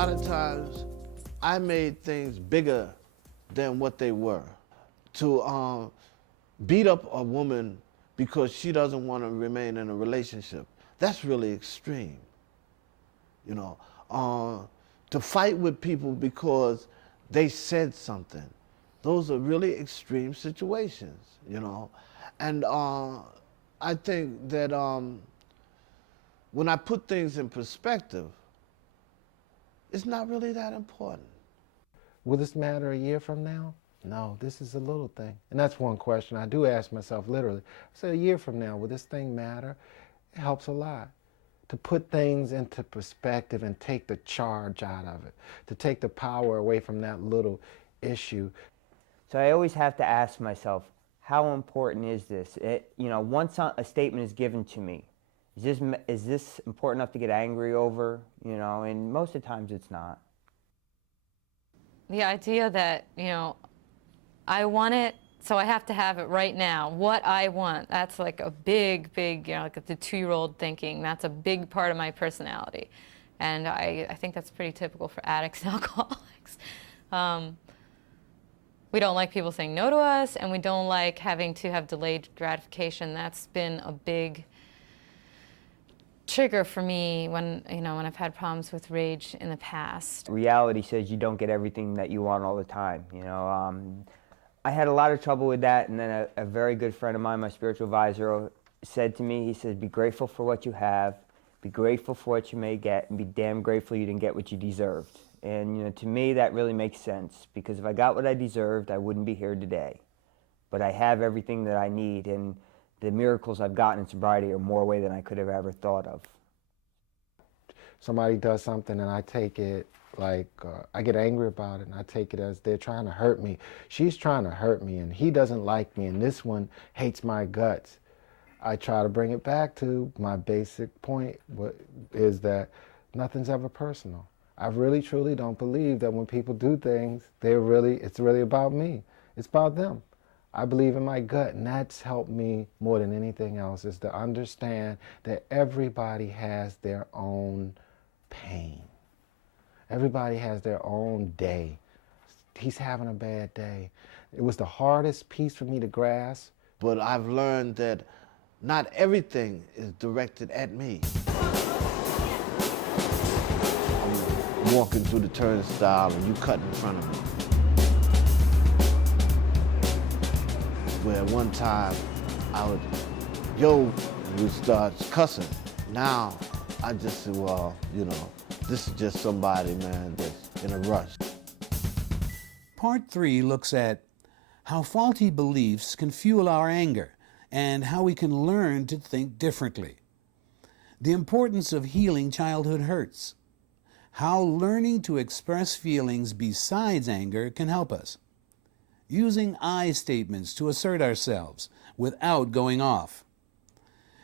lot of times I made things bigger than what they were. To beat up a woman because she doesn't want to remain in a relationship, that's really extreme. You know, to fight with people because they said something, those are really extreme situations, you know. And I think that when I put things in perspective, it's not really that important. Will this matter a year from now? No, this is a little thing. And that's one question I do ask myself literally. I say, a year from now, will this thing matter? It helps a lot to put things into perspective and take the charge out of it, to take the power away from that little issue. So I always have to ask myself, how important is this? Once a statement is given to me, is this important enough to get angry over? And most of the times it's not. The idea that, I want it, so I have to have it right now. What I want, that's like a big, like the 2-year-old thinking. That's a big part of my personality. And I think that's pretty typical for addicts and alcoholics. We don't like people saying no to us, and we don't like having to have delayed gratification. That's been a big trigger for me when I've had problems with rage in the past. Reality says you don't get everything that you want all the time. I had a lot of trouble with that, and then a very good friend of mine, my spiritual advisor, said to me, he says, be grateful for what you have, be grateful for what you may get, and be damn grateful you didn't get what you deserved. And to me that really makes sense, because if I got what I deserved, I wouldn't be here today. But I have everything that I need, and the miracles I've gotten in sobriety are more way than I could have ever thought of. Somebody does something and I take it like, I get angry about it, and I take it as they're trying to hurt me. She's trying to hurt me, and he doesn't like me, and this one hates my guts. I try to bring it back to my basic point, is that nothing's ever personal. I really, truly don't believe that when people do things, it's really about me. It's about them. I believe in my gut, and that's helped me more than anything else, is to understand that everybody has their own pain. Everybody has their own day. He's having a bad day. It was the hardest piece for me to grasp. But I've learned that not everything is directed at me. I'm walking through the turnstile and you cut in front of me. Where one time we start cussing. Now I just say, well, this is just somebody, man, that's in a rush. Part 3 looks at how faulty beliefs can fuel our anger and how we can learn to think differently. The importance of healing childhood hurts. How learning to express feelings besides anger can help us. Using I statements to assert ourselves without going off.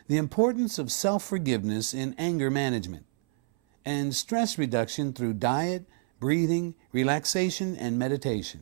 The importance of self-forgiveness in anger management. And stress reduction through diet, breathing, relaxation, and meditation.